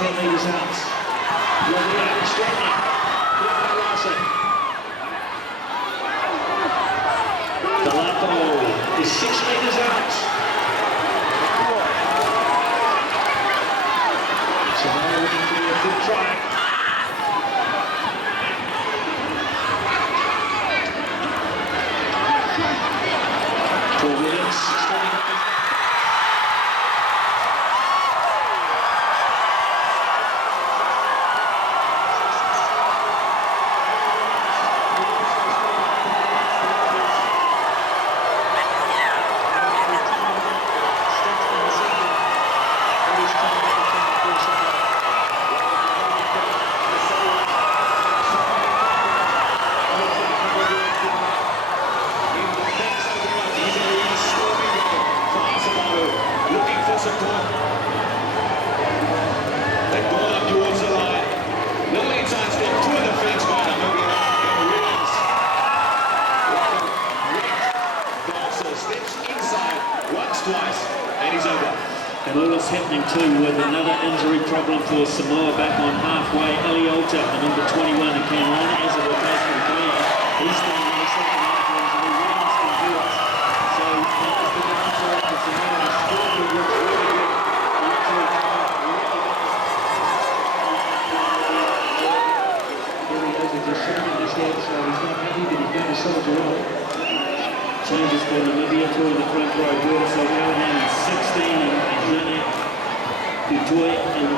10 metres out. Lovely straightening. Delapo is 6 metres out. Samoa looking for a good try. For Wiliams, standing up. Twice, and he's over. And all that's happening too with another injury problem for Samoa back on halfway. Eliolta, the number 21 in Carolina, as a replacement player. He's staying in the second half for injury. Wiliams can do it. So that is the downside for Samoa. Scoring looks really good. Here he is, he's just shaking his head, so he's not happy, but he's going to soldier on. Changes for Namibia to the front row. So now in 16 and Junior Dutoy and